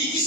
21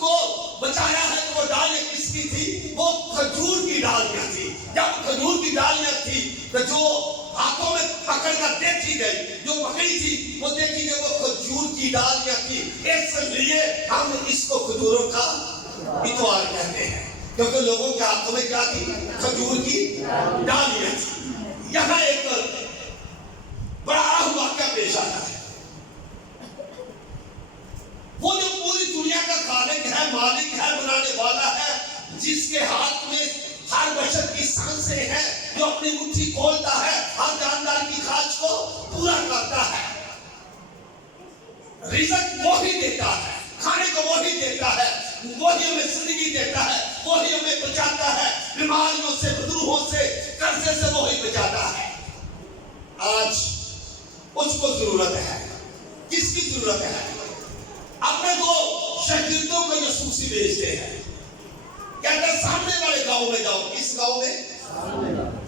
کو بچایا ہے تو وہ ڈالیاں کس کی تھی؟ وہ کھجور کی ڈالیاں تھی. جب کھجور کی ڈالیاں تھی تو جو ہاتھوں میں پکڑ کر دیکھی گئی، جو پکڑی تھی وہ دیکھی گئی، وہ کھجور کی ڈالیاں تھی. اس لیے ہم اس کو کھجوروں کا اتوار کہتے ہیں، کیونکہ لوگوں کے ہاتھوں میں کیا تھی؟ کھجور کی ڈالیاں تھی. یہاں ایک بڑا اہم واقعہ پیش آتا ہے. وہ جو پوری دنیا کا خالق ہے، مالک ہے، بنانے والا ہے، جس کے ہاتھ میں ہر بشر کی سانسیں ہیں، جو اپنی مٹھی کھولتا ہے، ہر جاندار کی خواہش کو پورا کرتا ہے. رزق وہی دیتا ہے، کھانے کو وہی دیتا ہے، وہی ہمیں زندگی دیتا ہے، وہی ہمیں بچاتا ہے، بیماریوں سے، بدروہوں سے، قرضے سے وہی بچاتا ہے. آج اس کو ضرورت ہے. کس کی ضرورت ہے؟ اپنے دو شاگردوں کو یسوع بھیجتے ہیں. کہتے ہیں سامنے والے گاؤں میں جاؤ. کس گاؤں میں؟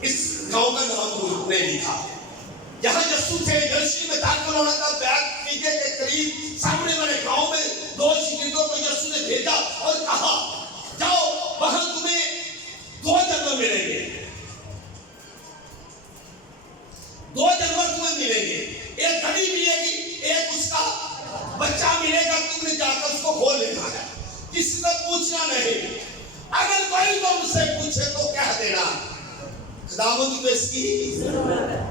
اس گاؤں کا نام نے لکھا. جہاں یسوع تھے، یرشلم میں داخل ہونے کا بیت فیدے کے قریب سامنے والے گاؤں میں دو شاگردوں کو یسوع نے بھیجا اور کہا جاؤ، وہاں تمہیں دو جانور ملیں گے. دو جانور تمہیں ملیں گے. ایک گدھی ملے گی، ایک اس کا بچہ ملے گا. تم نے جا کر اس کو کھول لینا ہے، کسی سے پوچھنا نہیں. اگر کوئی تم سے پوچھے تو کہہ دینا خداوند کو اس کی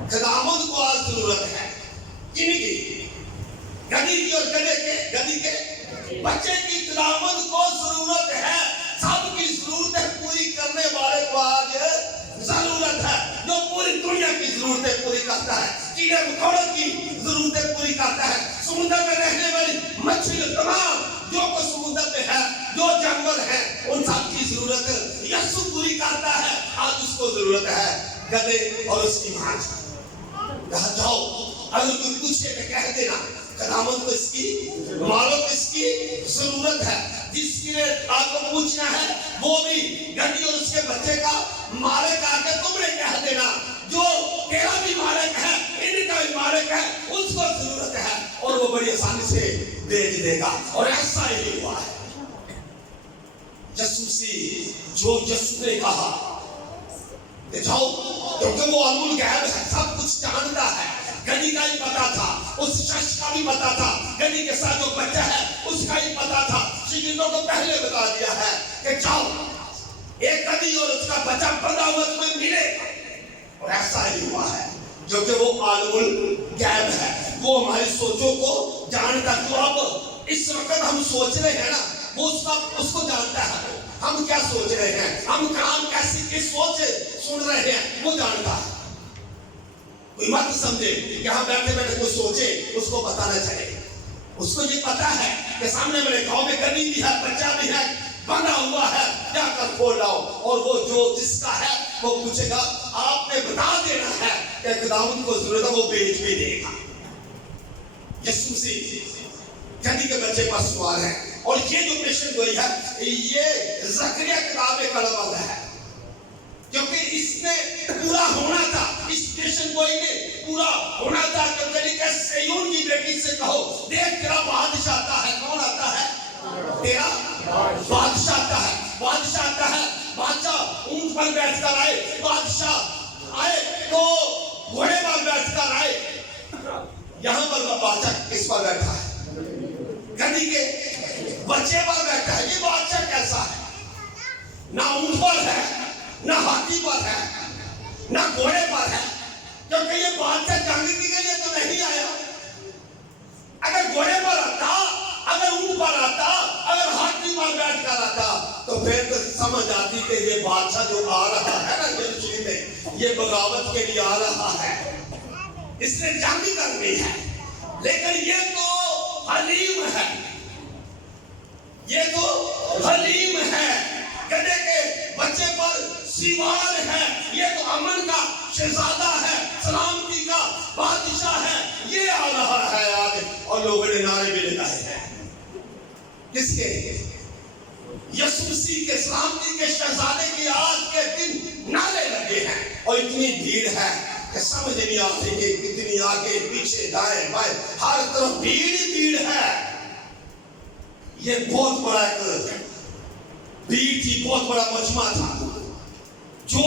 خداوند کو آج ضرورت ہے. کن کی؟ گدھی کی اور گدھی کے بچے کی خداوند کو ضرورت ہے. سب کی ضرورتیں پوری کرنے والے کو آج ضرورت ہے، جو پوری دنیا کی ضرورتیں پوری کرتا ہے، کیڑے مکوڑوں کی ضرورتیں پوری کرتا ہے، سمندر میں رہنے والی مچھلی تمام جو کو سمندر میں ہے، جو جانور ہیں، ان سب کی ضرورت یسوع پوری کرتا ہے. آج اس کو ضرورت ہے گدھے اور اس کی ماں. کہا جاؤ، اگر کوئی پوچھے تو کہہ دینا خداوند کو اس کی مالوں کو اس کی ضرورت ہے. جس کی نے آپ کو پوچھنا ہے وہ بھی گدھی اور اس کے بچے کا مالک آ کے تم نے کہہ دینا. جو تیرا بھی مالک ہے، ان کا بھی مالک ہے، اس کو ضرورت ہے اور وہ بڑی آسانی سے بھیج دے گا. اور ایسا ہی ہوا ہے. جو یسوع نے کہا کہ جاؤ، کیونکہ وہ علم الغیب ہے، سب کچھ جانتا ہے. گدھی کا ہی پتا تھا، اس شخص کا بھی پتا تھا، گدھی کے ساتھ جو بچہ ہے اس کا ہی پتا تھا. شاگردوں کو پہلے بتا دیا ہے کہ جاؤ، ایک گدھی اور اس کا بچہ بندھا ہوا تمہیں ملے گا. اور ایسا ہی ہوا ہے، جو کہ وہ عالم الغیب ہے، وہ ہماری سوچوں کو جانتا. جو اب اس وقت ہم سوچ رہے ہیں نا، وہ اس کو جانتا ہے. ہم کیا سوچ رہے ہیں، ہم کام کیسی کس سوچ سن رہے ہیں، وہ جانتا ہے. کوئی مت سمجھے کہ یہاں بیٹھے بیٹھے کوئی سوچے اس کو پتا نہ چلے. اس کو یہ پتا ہے کہ سامنے میرے گاؤں میں گدھی بھی ہے، بچہ بھی ہے، بندھا ہوا ہے، جا کر کھول لاؤ. اور وہ جو جس کا ہے وہ پوچھے گا. آپ نے بتا دینا ہے کہ خداوند کو ضرورت ہے، وہ بھیج بھی دے گا. یسوع گدھی کے بچے پر سوار ہے. اور یہ جو پیشن گوئی ہے، یہ زکریا کتاب قلم بند ہے، کیونکہ اس نے پورا ہونا تھا. اس پیشن گوئی نے پورا ہونا تھا. کہ سیون کی بیٹی سے کہو دیکھ تیرا بادشاہ آتا ہے. کون آتا ہے؟ تیرا بادشاہ آتا ہے. بادشاہ آتا ہے. بادشاہ اونٹ پر بیٹھ کر آئے. بادشاہ آئے تو گھوڑے پر بیٹھ کر آئے. یہاں پر بادشاہ کس پر بیٹھا ہے؟ گدھی کے بچے پر بیٹھا ہے. یہ بادشاہ کیسا ہے؟ نہ اونٹ پر ہے، نہ ہاتھی پر ہے، نہ گھوڑے پر ہے. کیونکہ یہ بادشاہ جنگ کے لیے تو نہیں آیا. اگر گھوڑے پر آتا، اگر اونٹ پر آتا، اگر ہاتھی پر بیٹھ کر آتا تو پھر تو سمجھ آتی کہ یہ بادشاہ جو آ رہا ہے نا یروشلم میں، یہ بغاوت کے لیے آ رہا ہے، اس نے جنگ کرنی ہے. لیکن یہ تو حلیم ہے، یہ تو حلیم ہے. گدھے کے بچے پر سوار ہے. یہ تو امن کا شہزادہ ہے، سلامتی کا بادشاہ ہے. یہ آ رہا ہے آج. اور لوگوں نے نعرے بھی لگائے ہیں. کس کے؟ یسوع مسیح کے سلامتی کے شہزادے کے آج کے دن نعرے لگے ہیں. اور اتنی بھیڑ ہے کہ سمجھ نہیں آتی کہ کتنی آگے پیچھے دائیں بائیں ہر طرف بھیڑ ہی بھیڑ ہے. یہ بہت بڑا ایک بھیڑ تھی، بہت بڑا مجمع تھا جو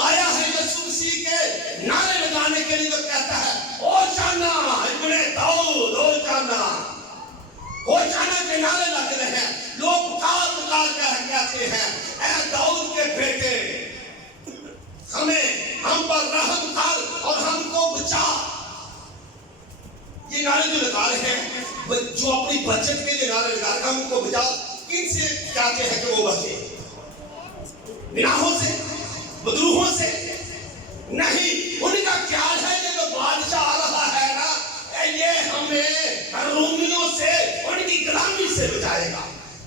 آیا ہے یسوع مسیح کے نعرے لگانے کے لیے، جو کہتا ہے ہوشانا ابن داؤد، ہوشانا ہوشانا کے نعرے لگ رہے ہیں. لوگ پکار پکار کر کہتے ہیں اے داؤد کے بیٹے ہم پر رحم کر اور ہم کو بچا. یہ نعرے جو لگا رہے ہیں، جو اپنی بچت کے لیے نعرے لگا رہے ہیں ہم کو بچا، کن سے چاہتے ہیں کہ وہ بچے؟ گناہوں سے، بدروہوں سے نہیں. ان کا خیال ہے یہ جو بادشاہ آ رہا ہے نا، یہ ہمیں رومیوں سے، ان کی غلامی سے بچائے گا.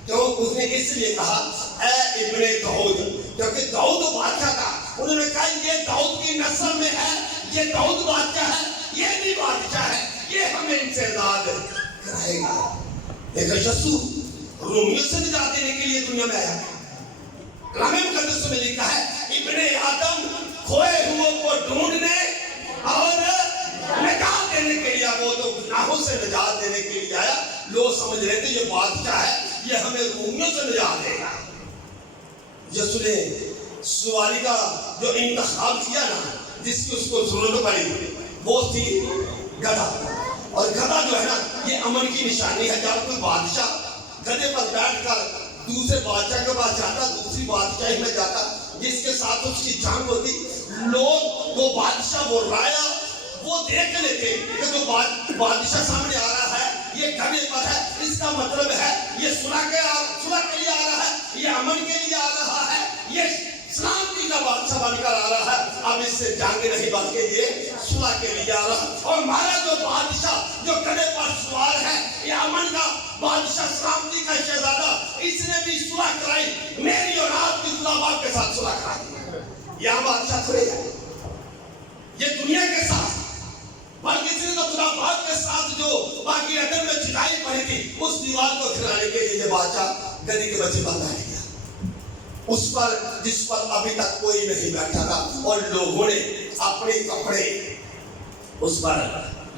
تو اس نے اس لیے کہا اے ابن داؤد، کیونکہ داؤد بادشاہ تھا. انہوں نے کہا یہ داؤد کی نسل میں ہے، یہ داؤد بادشاہ ہے، یہ بھی بادشاہ ہے، یہ ہمیں ان سے آزاد کرائے گا. لیکن یسوع رومیوں سے نجات دینے کے لیے دنیا میں آیا. کلام مقدس میں لکھا ہے ابن آدم کھوئے ہوئے کو ڈھونڈنے اور نجات دینے کے لیے. وہ تو گناہوں سے نجات دینے کے لیے آیا. لوگ سمجھ رہے تھے یہ بادشاہ ہے، یہ ہمیں رومیوں سے نجات دے گا. یسوع نے سواری کا جو انتخاب کیا نا، جس کی اس کو ضرورت پڑی، وہ تھی گدھا. اور گدھا جو ہے نا، یہ امن کی نشانی ہے. جب کوئی بادشاہ گدھے پر بیٹھ کر دوسرے بادشاہ کے پاس جاتا، دوسری بادشاہی میں جاتا، جس کے ساتھ اس کی جنگ ہوتی، لوگ وہ بادشاہ وہ رایا وہ دیکھ لیتے کہ جو بادشاہ سامنے آ رہا ہے یہ گدھے پر ہے، اس کا مطلب ہے یہ صلح کے لیے آ رہا ہے، یہ امن کے لیے آ رہا ہے، یہ سلامتی کا بادشاہ بن کر آ رہا ہے. اب اس سے جنگ نہیں بلکہ یہ صلح کے لیے آ رہا ہے. اور ہمارا جو بادشاہ جو گدھے پر سوار ہے، یہ امن کا بادشاہ، سلامتی کا شہزادہ، اس نے بھی صلح کرائی. میری اور آپ کی خدا باپ کے ساتھ صلح کرائی. یہ بادشاہ تھوڑی ہے یہ دنیا کے ساتھ، بلکہ اس نے تو خدا باپ کے ساتھ جو باقی عدم میں جدائی پڑی تھی، اس دیوار کو کھلانے کے لیے یہ بادشاہ گدھے کے بچے بن گیا، اس پر جس پر ابھی تک کوئی نہیں بیٹھا تھا. اور لوگوں نے اپنے کپڑے اس پر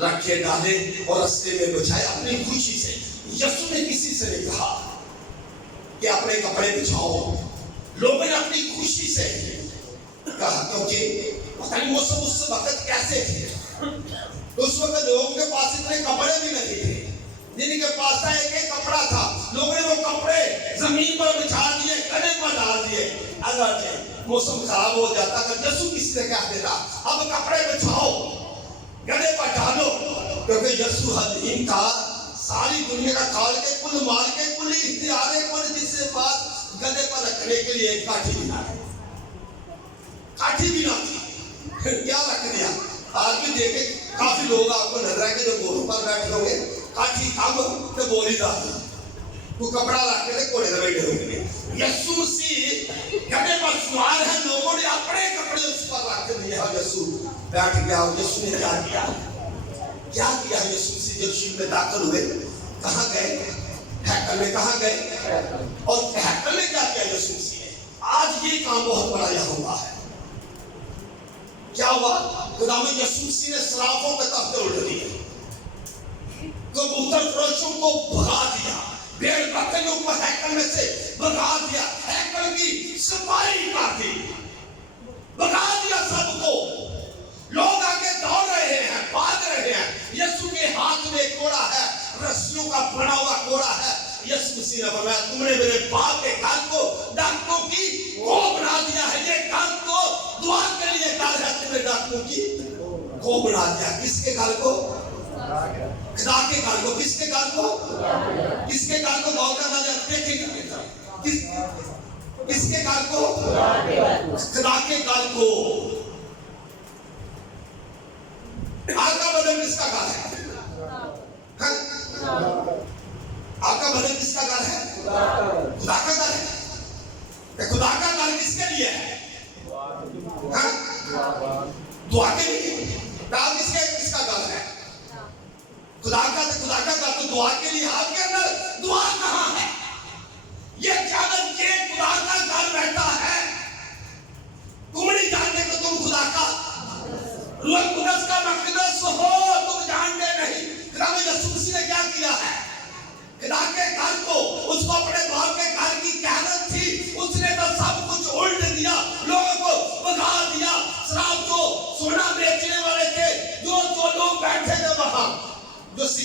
رکھے ڈالے اور رستے میں بچھائے اپنی خوشی سے. یسوع نے کسی سے نہیں کہا کہ اپنے کپڑے بچھاؤ، لوگوں نے اپنی خوشی سے کہا. کیونکہ پتہ نہیں موسم اس وقت کیسے تھے، اس وقت لوگوں کے پاس اتنے کپڑے بھی نہیں تھے. جن کے پاس تھا ایک ایک کپڑا تھا، لوگوں نے وہ کپڑے زمین پر بچھا دیے، گدھے پر ڈال دیے. اگر موسم خراب ہو جاتا کہ یسوع کسی سے کہہ دیتا اب کپڑے بچھاؤ، گدھے پر ڈالو، کیونکہ یسوع حلیم تھا، ساری دنیا کا کھال کے کل مال کے کل اختیار ہے. پر جس سے بات گدھے پر رکھنے کے لیے ایک کاٹھی بھی نہ تھی، کیا رکھ دیا. آج بھی دیکھیں کافی لوگ آپ کو نظر آئے کہ جو گھوڑوں پر بیٹھے ہوں گے، کاٹھی کم تو بولی زیادہ، تو کپڑا رکھ کے گھوڑے سے بیٹھے ہوں گے. یسوع مسیح گدھے پر سوار ہے، لوگوں نے اپنے کپڑے اس پر رکھ دیے اور یسوع بیٹھ گیا. یسوع نے کیا کیا یسوع مسیح یروشلم میں داخل ہوئے؟ کہاں گئے؟ ہیکل میں. کہاں گئے؟ اور ہیکل میں کیا کیا یسوع مسیح نے؟ آج یہ کام بہت بڑا یہاں ہوا ہے. کیا ہوا؟ خدا میں یسوع مسیح نے سرافوں کا تخت الٹ دیا، کبوتر فروشوں کو بھگا دیا، بھیڑ بکریوں کو ہیکل میں سے بھگا دیا، ہیکل کی صفائی کر دی، بھگا دیا سب کو. لوگ آگے دوڑ رہے ہیں، بھاگ رہے ہیں. یسوع کے ہاتھ میں کوڑا ہے، رسیوں کا بنا ہوا کوڑا ہے. یسوع مسیح نے فرمایا تم نے میرے باپ کے گھر کو ڈاکوں کی گھو بنا دیا ہے. یہ گھر تو دعا کے لیے گھر ہے، تم نے ڈاکوں کی گھو بنا دیا. کس کے گھر کو؟ خدا کے گھر کو. کس کے گھر کو؟ کس کے گھر کو؟ غور کرنا دیکھیں گے کس کے گھر کو؟ خدا کے گھر کو. آپ کا بدن کس کا گھر ہے؟ آپ کا بدن کس کا گھر ہے؟ خدا کا گھر ہے. خدا کا گھر کس کے لیے ہے؟ دعا کے لیے. کس کا گھر ہے؟ خدا کا گھر تو دعا کے لیے. آپ کے اندر دعا کہاں ہے؟ یہ اگر یہ خدا کا گھر بیٹھا ہے، تم نہیں جانتے کہ تم خدا کا روح القدس کا مقدس ہو، تم جانتے نہیں. خدا میں یسوع مسیح نے کیا کیا ہے؟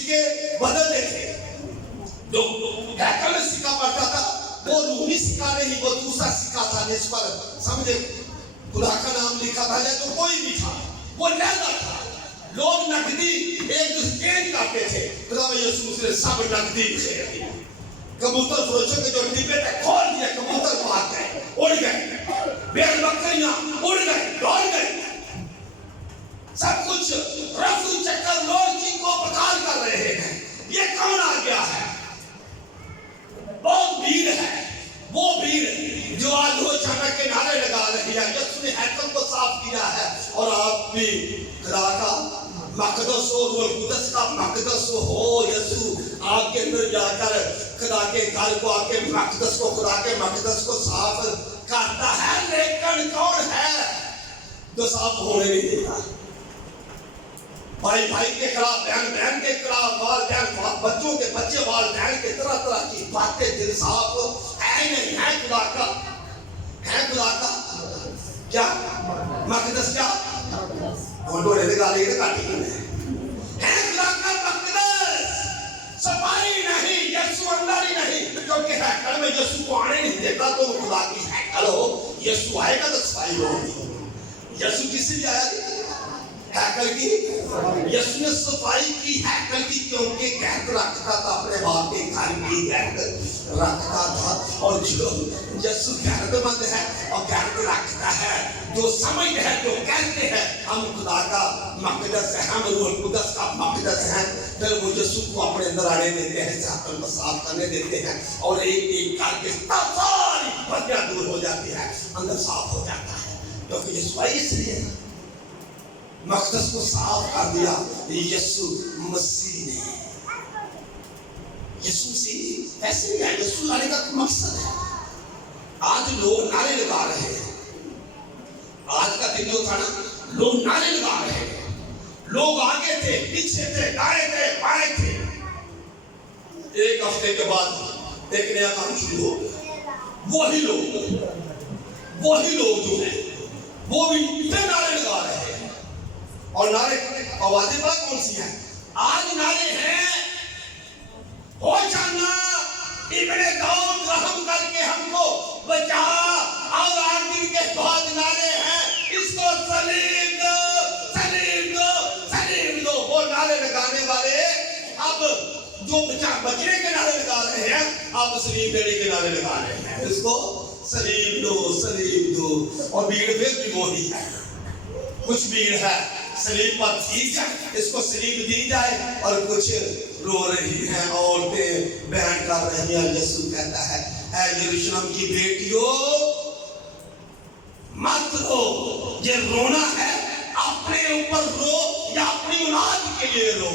سکے بدلتے تھے. جو ہیکل میں سکہ پڑتا تھا وہ روحانی سکہ نہیں, وہ دوسرا سکہ تھا جس پر سمجھے خدا کا نام لکھا تھا یا تو کوئی بھی تھا, وہ لینا تھا. لوگ نقدی ایک دوسرے کرتے تھے. خدا یسوع مسیح نے سب نقدی پھیر دی. کبوتر فروشوں کے جو ڈبے تھے کھول دیا, کبوتر بھاگ گئے, اڑ گئے. بھیڑ بکریاں اڑ گئے, دوڑ گئے. سب کچھ رفو چکر لوگ جن کو پکار کر رہے ہیں. یہ کون آ گیا ہے؟ بہت بھیڑ ہے. وہ بھیڑ جو آج وہ چمک کے نعرے لگا رہی ہے, یسوع نے ہیکل کو صاف کیا ہے. اور آپ بھی خدا کا مقدس ہو, روح القدس کا مقدس ہو. یسوع آپ کے اندر جا کر خدا کے گھر کو, آپ کے مقدس کو, خدا کے مقدس کو صاف کرتا ہے. لیکن کون ہے جو صاف ہونے نہیں دیتا؟ بھائی بھائی کے خلاف, بہن بہن کے خلاف, والدین بچوں کے بچے والدین کے طرح طرح کی باتیں. دل صاف ہے نہیں ہے خدا کا, ہے خدا کا کیا مقدس, کیا ڈھونڈو رہے گا لے گا ٹھیک ہے خدا کا مقدس. صفائی نہیں, یسوع اندر ہی نہیں, کیونکہ ہیکل میں یسوع کو آنے نہیں دیتا. تو خدا کی ہیکل ہو, یسوع آئے گا تو صفائی ہوگی. یسوع کس لیے آیا تھا؟ ہیکل کی. یسوع نے صفائی کی ہیکل کی, کیونکہ گھر رکھتا تھا, اپنے باپ کے گھر کی گھر رکھتا تھا. اور جو یسوع گھر مند ہے اور گھر رکھتا ہے, جو سمجھ ہے, جو کہتے ہیں ہم خدا کا مقدس ہے, ہم روح القدس کا مقدس ہیں, پھر وہ یسوع کو اپنے اندر آنے دیتے ہیں, ہیکل کو صاف کرنے دیتے ہیں. اور ایک ایک کر کے ساری بدیاں دور ہو جاتی ہے, اندر صاف ہو جاتا ہے. کیونکہ یسوع اس لیے مقدس کو صاف کر دیا یسوع مسیح نے. یسوع مسیح ایسے نہیں ہے. یسوع لانے کا مقصد ہے. آج لوگ نعرے لگا رہے ہیں, آج کا دن جو تھا نا, لوگ نعرے لگا رہے ہیں. لوگ آگے تھے, پیچھے تھے, دائیں تھے, بائیں تھے. ایک ہفتے کے بعد ایک نیا کام شروع ہو گیا. وہی لوگ جو ہیں وہ بھی اتنے نعرے لگا رہے ہیں. اور نعرے آوازیں بڑا کون سی ہیں؟ آج نعرے ہیں ہوشنا ابن داؤد رحم کر کے ہم کو بچا. اور آخر کے بعد نعرے ہیں اس کو سلیم دو, سلیم دو, سلیم دو. وہ نعرے لگانے والے اب جو بچنے کے نعرے لگا رہے ہیں, اب سلیم دینے کے نعرے لگا رہے ہیں. اس کو سلیم دو, سلیم دو. اور بھیڑ پھر بھی وہی ہے. کچھ بھیڑ ہے سلیب پر دی جائے, اس کو سلیب دی جائے, اور کچھ رو رہی ہیں, عورتیں بیان کر رہی ہیں. یسوع کہتا ہے اے یروشلم کی بیٹیوں مت رو. یہ رونا ہے اپنے اوپر رو یا اپنی اولاد کے لیے رو,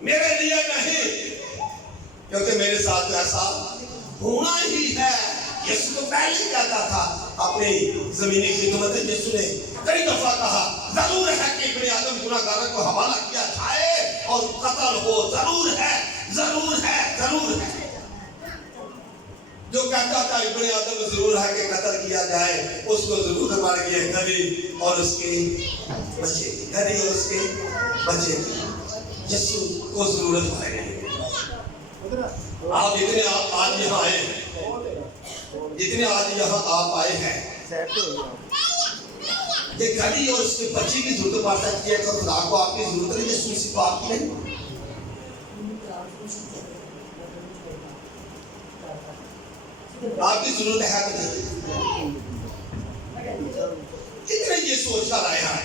میرے لیے نہیں, کیونکہ میرے ساتھ ایسا ہونا ہی ہے. یسوع تو پہلے ہی کہتا تھا اپنی زمینی خدمت. یسوع نے کئی دفعہ کہا ضرور ہے کہ ابن آدم گناہگاروں کو حوالہ کیا جائے اور قتل ہو. ضرور ہے, ضرور ہے, ضرور ہے. جو کہتا تھا ابن آدم ضرور ہے کہ قتل کیا جائے, اس کو ضرور مار گیا گدھی اور اس کے بچے, گدھی اور اس کے بچے. یسوع کو ضرورت ہے. آپ جتنے آج یہاں آئے ہیں, جتنے آج یہاں آپ آئے ہیں, یہ گھڑی اور اس کے بچے کی ضرورت پڑ سکتی ہے. تو خدا کو آپ کی ضرورت نہیں, یسوع مسیح کو آپ کی نہیں. آپ کی ضرورت ہے کہ نہیں؟ اتنے یہ سوچ کر آیا ہے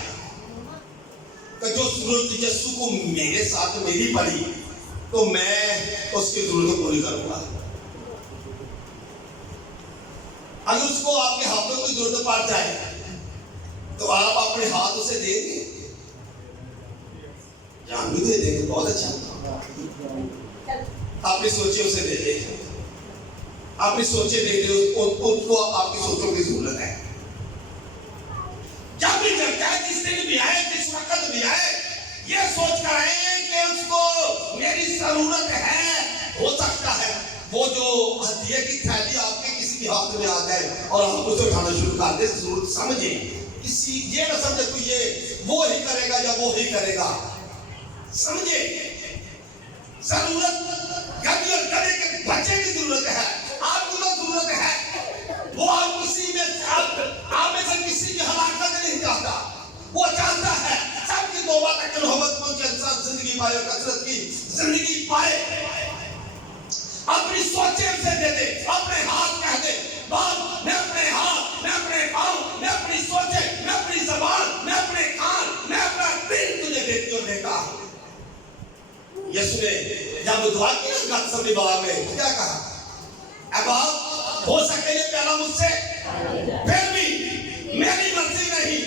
کہ جو ضرورت یسوع کو میرے ساتھ میری پڑی تو میں اس کی ضرورت پوری کروں گا. اگر اس کو آپ کے ہاتھوں کی ضرورت پڑ جائے تو آپ اپنے ہاتھ اسے دیں گے, جان بھی دے دیں گے, بہت اچھا. آپ نے سوچے اسے دے دیں, آپ نے سوچے دے دیں, ان کو آپ کی سوچوں کی ضرورت ہے. جب بھی چلتا ہے, جس دن بھی آئے, جس وقت بھی آئے, یہ سوچ کر آئے کہ اس کو میری ضرورت ہے. ہو سکتا ہے وہ جو ہدیے کی تھیلی آپ کے کسی بھی ہاتھ میں آ جائے اور آپ اسے اٹھانا شروع کر دیں, ضرورت سمجھیں. کسی یہ نہ سمجھے کوئی یہ وہ ہی کرے گا یا وہ ہی کرے گا. سمجھے ضرورت گدے اور گدے کے بچے کی ضرورت ہے، آپ کو تو ضرورت ہے، وہ آپ کسی میں آپ میں سے کسی کی ہلاکت نہیں چاہتا، وہ چاہتا ہے سب کی توبہ تک نوبت پہنچے، انسان زندگی پائے اور کثرت کی زندگی پائے۔ اپنی سوچیں اسے دے دے، اپنے ہاتھ کہہ دے باپ میں اپنے ہاتھ، میں اپنے پاؤں، میں اپنی سوچیں، میں اپنی زبان، میں اپنے کان، میں اپنا دل تجھے دیتی اور دیتا ہوں۔ یسوع نے جب دعا کی نا گتسمنی باغ میں کیا کہا؟ اے باپ ہو سکے یہ پیالہ مجھ سے پھر بھی میری مرضی نہیں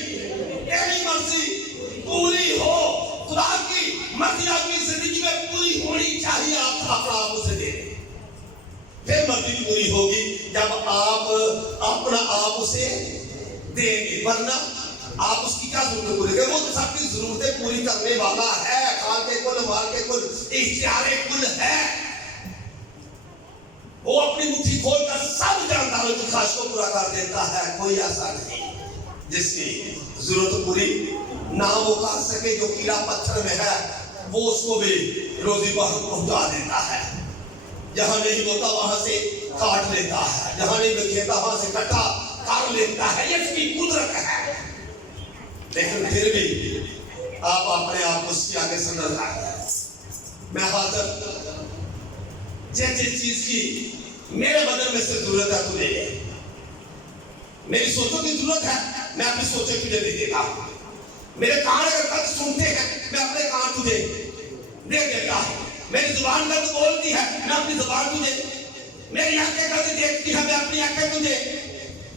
تیری مرضی پوری ہو۔ خدا کی مرضی آپ کی زندگی میں پوری ہونی چاہیے، آپ اپنا آپ اسے دے دیں، پھر مرضی پوری ہوگی جب آپ اپنا آپ اسے دیں گے، ورنہ آپ اس کی کیا ضرورت پوری کریں؟ وہ تو سب کی ضرورتیں پوری کرنے والا ہے، خال کے کل مال کے کل اختیار کل ہے، وہ اپنی مٹھی کھول کر سب جانداروں کی خواہش کو پورا کر دیتا ہے۔ کوئی ایسا نہیں جس کی ضرورت پوری نہ وہ کر سکے، جو کیڑا پتھر میں ہے وہ اس کو بھی روزی باہر پہنچا دیتا ہے، جہاں نہیں ہوتا وہاں سے کاٹ لیتا ہے، جہاں نہیں بکھیرتا وہاں سے کٹا کر لیتا ہے، یہ اس کی قدرت ہے۔ لیکن پھر بھی آپ اپنے آپ کو اس کی آگے سے نہ لائیں۔ میں حاضر جس چیز کی میرے بدن میں سے ضرورت ہے تجھے، میری سوچوں کی ضرورت ہے، میں اپنی سوچیں تجھے دے دیتا ہوں۔ میرے کان اگر خط سنتے ہیں میں اپنے کان تجھے دے دیتا ہوں۔ میری زبان درد بولتی ہے میں اپنی زبان تجھے، میری آنکھیں درد دیکھتی ہے میں اپنی آنکھیں تجھے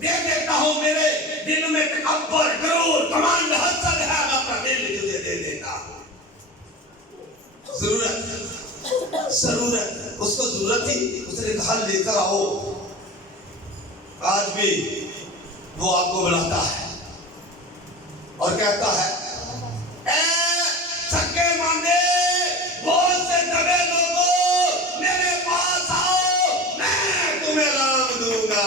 دے دیتا ہوں۔ میرے دل میں تکبر، غرور، گھمنڈ، حسد ہے، میں اپنا دل تجھے دے دیتا ہوں۔ ضرورت اس کو ضرورت تھی، اس نے کہا لے کر آؤ۔ آج بھی وہ آپ کو بلاتا ہے اور کہتا ہے اے تھکے ماندے بہت سے دبے لوگوں میرے پاس آؤ، میں تمہیں آرام دوں گا۔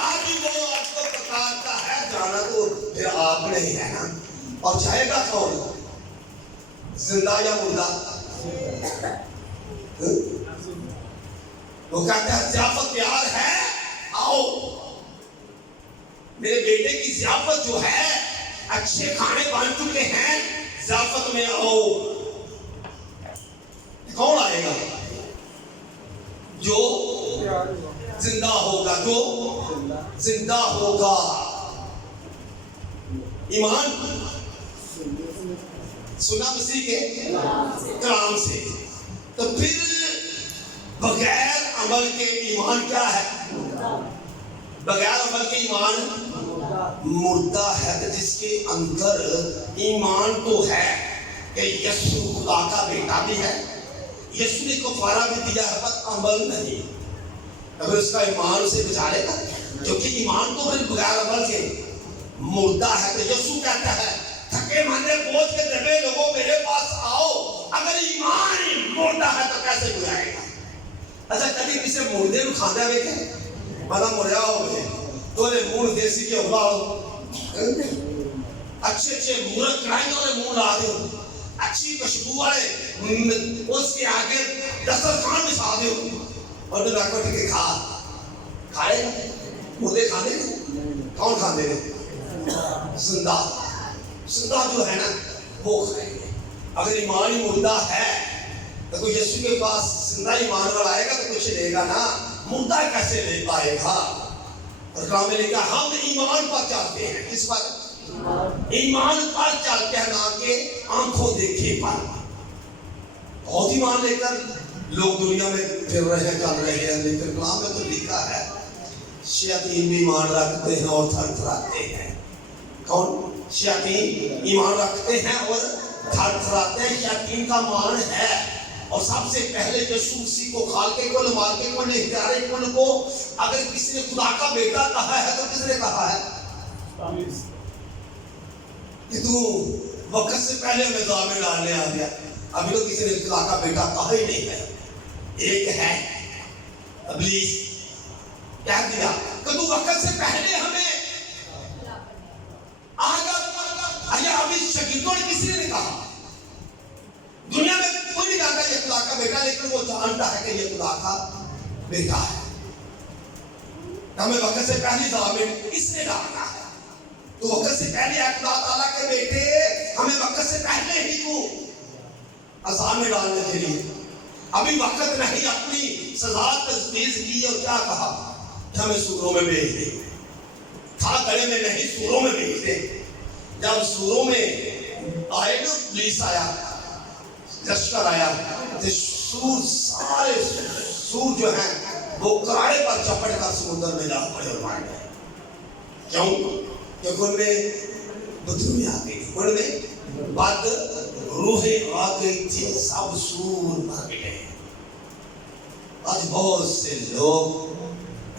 آج وہ آپ کو پکارتا ہے، جانا تو پھر آپ نہیں ہے نا، اور جائے گا کون؟ زندہ یا مردہ؟ وہ کہتا ہے ضیافت تیار ہے، آؤ۔ میرے بیٹے کی ضیافت جو ہے، اچھے کھانے بن چکے ہیں، ضیافت میں آؤ۔ کون آئے گا؟ جو زندہ ہوگا، جو زندہ ہوگا۔ ایمان سنا مسیح کے کلام سے، تو پھر بغیر عمل کے ایمان کیا ہے؟ بغیر عمل کے ایمان مردہ ہے۔ تو جس کے اندر ایمان تو ہے کہ یسوع خدا کا بیٹا بھی ہے، یسوع نے کفارہ بھی دیا ہے، پر عمل نہیں، اگر اس کا ایمان اسے بچارے گا؟ کیونکہ ایمان تو پھر بغیر عمل کے مردہ ہے۔ تو یسوع کہتا ہے تھکے ماندے بوجھ کے دبے لوگوں میرے پاس آؤ۔ اگر ایمان ہی مردہ ہے تو کیسے بجائے گا؟ اچھا کبھی کسی مردے کو کھاندے ہوئے کہ بڑا مریا ہو گئے تو منہ دیسی کے اگلاؤ، اچھے مورت کرائیں گے منہ لا دو، اچھی خوشبو والے اس کے آگے دسترخوان بچھا دو اور تو رکھو ٹھیک کھائے گا؟ مردے کھانے کون کھاندے ہیں؟ زندہ جو ہے نا وہ کھائیں گے۔ اگر ایمان ہی مردہ ہے تو کوئی یسوع کے پاس زندہ ایمان والا آئے گا تو کچھ لے گا نا، مردہ کیسے لے پائے گا؟ اور کلام میں لکھا ہم ایمان پر چلتے ہیں، کس پر؟ ایمان پر چلتے ہیں، نہ کہ آنکھوں دیکھے پر۔ بہت ایمان لے کر لوگ دنیا میں پھر رہے ہیں، چل رہے ہیں، لیکن کلام میں تو لکھا ہے شیاطین بھی ایمان رکھتے ہیں اور تھر تھراتے ہیں۔ کون؟ شیاطین ایمان رکھتے ہیں اور تھر تھراتے ہیں۔ شیاطین کا مان ہے، اور سب سے پہلے یسوع مسیح کو خال کے کل مال کے کل اختیار کل کو اگر کسی نے خدا کا بیٹا کہا ہے تو کس نے کہا ہے؟ کہ تو وقت سے پہلے میدان میں ڈالنے آ گیا۔ ابھی تو کسی نے خدا کا بیٹا کہا ہی نہیں ہے۔ ایک ہے ابلیس، کیا دیا کہ تو وقت سے پہلے ہمیں آگا۔ ابھی شاگردوں نے کسی نے کہا لیکن وہ جانتا ہے کہ یہ خدا کا بیٹا ہے. ہمیں وقت سے پہلی ضامن اس نے ڈالنا ہے. تو وقت سے پہلے خدا تعالیٰ کے بیٹے ہمیں وقت سے پہلے ہی کو عذاب میں ڈالنے کے لیے. ابھی وقت نہیں اپنی سزا تجویز کی اور کیا کہا کہ ہمیں سوروں میں بھیج دے. تھا گڑے میں نہیں, سوروں میں بھیج دے. جب سوروں میں آئے نا, پولیس آیا, لشکر آیا, تو سور سارے سور جو ہیں وہ کرائے پر چپٹ کر سمندر میں جا پڑے اور مار گئے. کیوں؟ کیونکہ ان میں بدروئی آ گئی, ان میں بد روحیں آ گئی تھی, سب سور مر گئے. آج بہت سے لوگ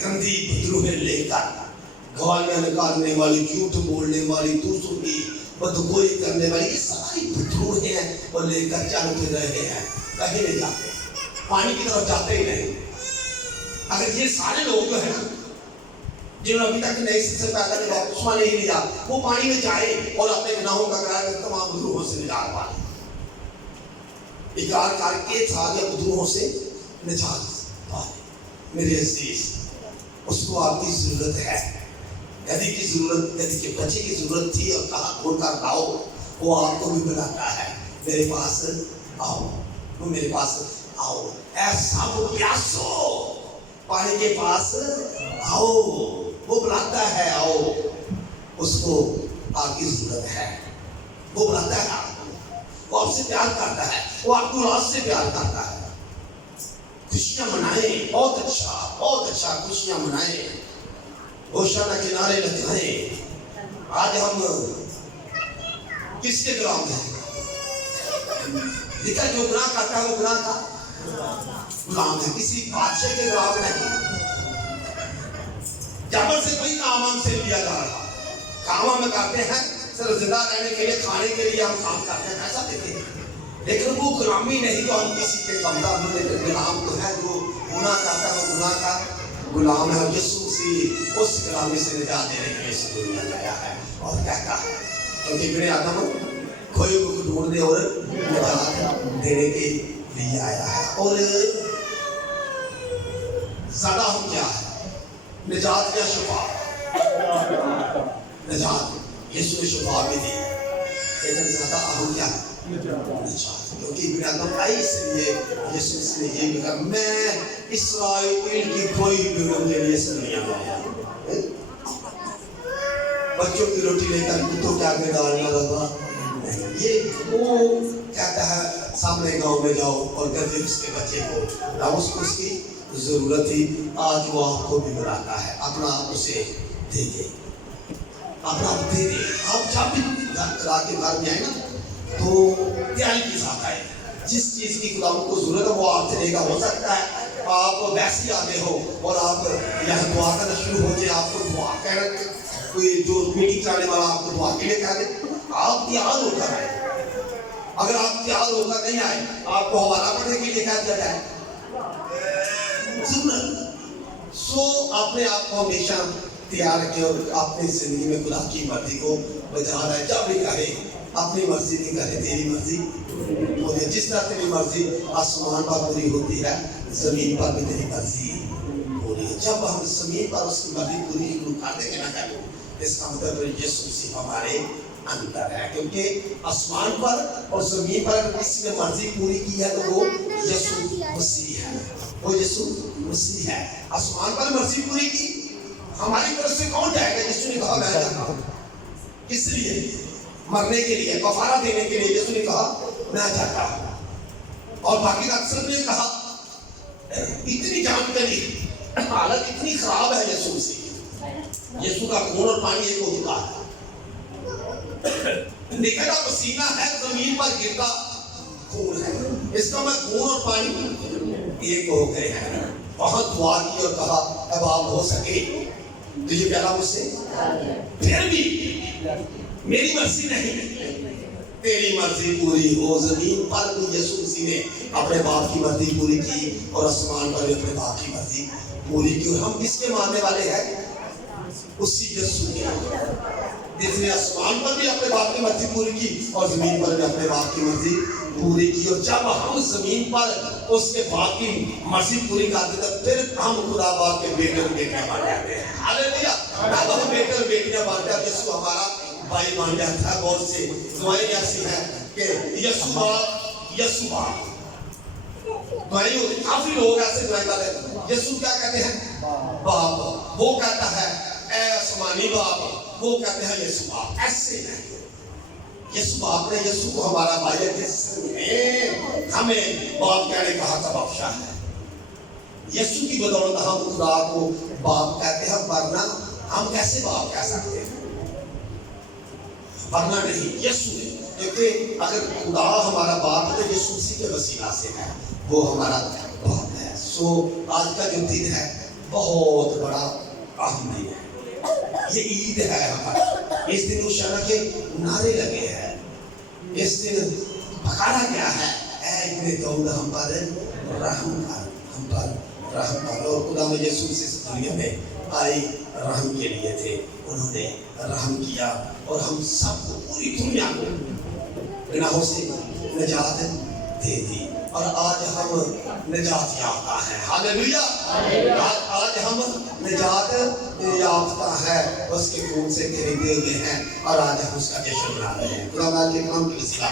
گندی بدروہیں لے کر گوالیاں نکالنے والی, جھوٹ بولنے والی, دوسروں کی بدگوئی کرنے والی, یہ ساری بدروہیں ہیں وہ لے کر چل پھر رہے ہیں, کہیں نہیں جاتے, پانی کی طرف جاتے ہی نہیں. اگر یہ سارے لوگ جو ہیں جنہوں نے ابھی تک نئی سے پیدا نے بپتسمہ نہیں لیا, وہ پانی میں جائے اور اپنے گناہوں کا اقرار کر تمام بدروہوں سے نجات پائے. اقرار کر کے سارے بدروہوں سے نجات پائے. میرے عزیز, اس کو آپ کی ضرورت ہے. یدی کی ضرورت, یدی کے بچے کی ضرورت تھی اور کہا ڈھونڈ کر لاؤ, وہ آپ کو بھی بلاتا ہے, میرے پاس آؤ, وہ میرے پاس آؤ. ایسا وہ پیاسو پانی کے پاس آؤ, وہ بلاتا ہے آؤ. اس کو آپ کی ضرورت ہے, وہ بلاتا ہے آپ کو, وہ آپ سے پیار کرتا ہے, وہ آپ کو راز سے پیار کرتا ہے. خوشیاں منائیں, بہت اچھا, بہت اچھا, خوشیاں منائیں, ہوشانہ کنارے لگائیں. آج ہم کس کے غلام ہیں؟ لکھا جو گناہ کرتا ہے وہ گناہ کا غلام ہے, کسی بادشاہ کے غلام نہیں. جبر سے کوئی کام ہم سے لیا جا رہا, کام ہم کرتے ہیں صرف زندہ رہنے کے لیے, کھانے کے لیے ہم کام کرتے ہیں, ایسا دیتے ہیں, لیکن وہ غلامی نہیں. تو ہم کسی کے کمزور ہونے کے غلام تو ہے, جو گناہ کرتا ہے وہ گناہ کا غلام ہے. اور یسوع مسیح اس غلامی سے نجات دینے کے لیے اس دنیا میں آیا ہے اور کہتا ہے کیونکہ ابن آدم کھوئے کو ڈھونڈنے اور نجات دینے کے لیے آیا ہے. اور زیادہ ہم کیا ہے, نجات یا شفا؟ نجات. یسوع نے شفا بھی دی, لیکن زیادہ اہم کیا ہے؟ نجات. کیونکہ ابن آدم آئی اس لیے یسوع نے یہ بھی کہا, میں اسرائیل کی کوئی بیرون کے لیے دنیا میں آیا. بچوں کی روٹی لے کر کتوں کے آگے ڈالنا لگا, یہ وہ کہتا ہے سامنے گاؤں میں جاؤ اور گدے اس کے بچے کو لاؤ, اس کو اس کی ضرورت تھی. آج وہ آپ کو بھی بلاتا ہے, اپنا آپ اسے دے دے, اپنا آپ دے دے. آپ جب بھی چلا کے گھر میں آئے نا تو تیاری کے ساتھ آئے, جس چیز کی خدا کو ضرورت ہے وہ آپ سے لے گا. ہو سکتا ہے آپ ویسے آگے ہو اور آپ یہاں دعا کرنا شروع ہو جائے, آپ کو دعا کہنا, کوئی جو میٹنگ کرانے والا آپ کو دعا کے لیے کہہ دے, آپ تیار ہو کر آئے. اگر آپ تیار ہو کر نہیں آئے, آپ کو حوالہ پڑھنے کے لیے کہہ دیا جائے ضرورت. سو اپنے آپ کو ہمیشہ تیار رکھیں اور اپنی زندگی میں خدا کی مرضی کو بجا رہے. جب بھی کہے اپنی مرضی نہیں کرے, تیری مرضی ہو جائے. جس طرح تیری مرضی آسمان پر پوری ہوتی ہے, زمین پر بھی تیری مرضی ہو رہی ہے. جب ہم زمین پر اس کی مرضی پوری شروع کر دیں گے نہ کریں, اس کا مطلب یسوع مسیح ہمارے اندر ہے. کیونکہ آسمان پر اور زمین پر اگر کسی نے مرضی پوری کی ہے تو وہ یسوع مسیح ہے, وہ یسوع مسیح ہے. آسمان پر مرضی پوری کی, ہماری طرف سے کون جائے گا؟ یسوع نے کہا میں جاتا ہوں. کس لیے؟ مرنے کے لیے, کفارہ دینے کے لیے. یسوع نے کہا میں جاتا ہوں. اور باقی اکثر نے کہا اتنی جان کری, حالت اتنی خراب ہے یسوع مسیح, یسوع کا خون اور پانی ایک ہو چکا ہے, نکلا پسینہ ہے, زمین پر گرتا خون ہے. اس کا میں خون اور پانی ایک ہو گئے ہیں. بہت دعا کی اور کہا اب آپ ہو سکے تو یہ پیالہ مجھ سے, پھر بھی میری مرضی نہیں تیری مرضی پوری ہو. زمین پر بھی یسوع مسیح نے اپنے باپ کی مرضی پوری کی اور آسمان پر بھی اپنے باپ کی مرضی پوری کی. اور ہم کس کے ماننے والے ہیں؟ اسی یسوع کے, جس نے آسمان پر بھی اپنے باپ کی مرضی پوری کی اور زمین پر بھی اپنے باپ کی مرضی پوری کی. اور جب ہم زمین پر اس کے باپ کی مرضی پوری کرتے تھے پھر ہم خدا باپ کے بیٹے اور بیٹیاں بن جاتے ہیں. ہاللیلویا. اب ہم بیٹے اور بیٹیاں بن جاتے ہیں. یسوع ہمارا بھائی بن جاتا ہے. بہت سی دعائیں ایسی ہیں کہ یسوع باپ یسوع باپ دعائیں ہوتی. کافی لوگ ایسے دعائیں کرتے ہیں. یسوع کیا کہتے ہیں؟ باپ. وہ کہتا ہے اے آسمانی باپ. وہ کہتے ہیں یسوع باپ. ایسے نہیں. یسوع باپ نے یسوع کو ہمارا بھائی ہے جس نے ہمیں باپ کہنے کا حق بخشا ہے. یسوع کی بدولت ہم خدا کو باپ کہتے ہیں. ورنہ ہم کیسے باپ کہہ سکتے ہیں؟ ورنہ نہیں. یسوع نے کیونکہ اگر خدا ہمارا باپ ہے تو یسوع اسی کے وسیلہ سے ہے. وہ ہمارا باپ ہے. سو آج کا جو دن ہے بہت بڑا اہم دن ہے. یہ عید ہے ہمارا. اس دن مشرہ کے نعرے لگے ہیں. اس دن پکارا گیا ہے اے ابن داؤد ہم پر رحم کر. ہم پر رحم کر. اور خدا میں یسوع اس دنیا میں آئی رحم کے لیے تھے. انہوں نے رحم کیا اور ہم سب کو پوری دنیا کو گناہوں سے نجات دے دی. اور آج ہم نجات یافتہ ہیں. ہاللیلویا. آج ہم نجات یافتہ ہے. اس کے خون سے خریدے ہوئے ہیں اور آج ہم اس کا جشن منا رہے ہیں. خدا کے نام کی وسیلہ